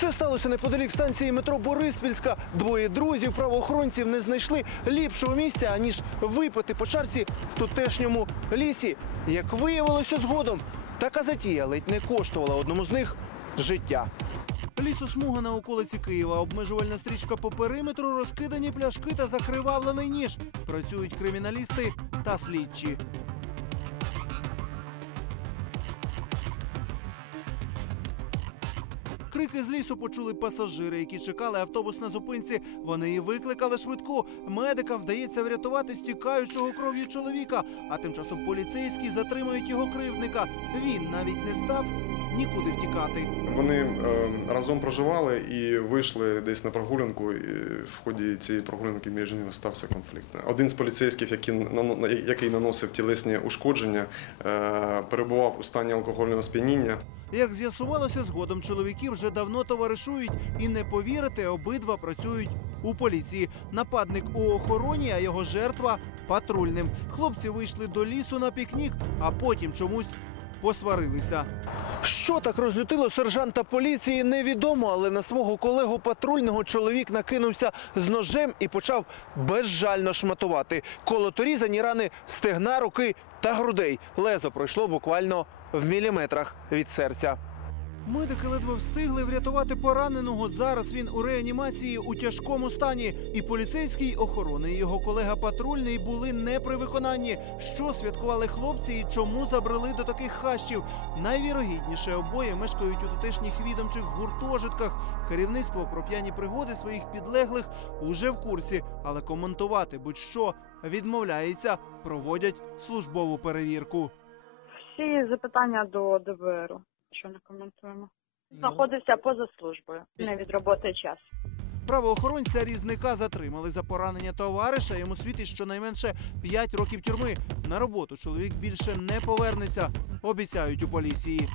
Все сталося неподалік станції метро Бориспільська. Двоє друзів правоохоронців не знайшли ліпшого місця, аніж випити по чарці в тутешньому лісі. Як виявилося згодом, така затія ледь не коштувала одному з них життя. Лісосмуга на околиці Києва, обмежувальна стрічка по периметру, розкидані пляшки та закривавлений ніж. Працюють криміналісти та слідчі. Крики з лісу почули пасажири, які чекали автобус на зупинці. Вони і викликали швидку. Медика вдається врятувати стікаючого кров'ю чоловіка. А тим часом поліцейські затримують його кривдника. Він навіть не став нікуди втікати. Вони е, разом проживали і вийшли десь на прогулянку. І в ході цієї прогулянки між ними стався конфлікт. Один з поліцейських, який, який наносив тілесні ушкодження, е, перебував у стані алкогольного сп'яніння. Як з'ясувалося, згодом чоловіки вже давно товаришують і не повірите, обидва працюють у поліції. Нападник у охороні, а його жертва патрульним. Хлопці вийшли до лісу на пікнік, а потім чомусь посварилися. Що так розлютило сержанта поліції, невідомо, але на свого колегу патрульного чоловік накинувся з ножем і почав безжально шматувати. Колоторізані рани стегна, руки та грудей. Лезо пройшло буквально в міліметрах від серця. Медики ледве встигли врятувати пораненого. Зараз він у реанімації у тяжкому стані. І поліцейський охорони, і його колега патрульний були не при виконанні. Що святкували хлопці і чому забрели до таких хащів? Найвірогідніше обоє мешкають у тутешніх відомчих гуртожитках. Керівництво про п'яні пригоди своїх підлеглих уже в курсі, але коментувати будь-що відмовляється, проводять службову перевірку. Всі запитання до ДВР, що не коментуємо. Знаходився поза службою, не від роботи час. Правоохоронця різника затримали за поранення товариша. Йому світить щонайменше 5 років тюрми. На роботу чоловік більше не повернеться. Обіцяють у поліції.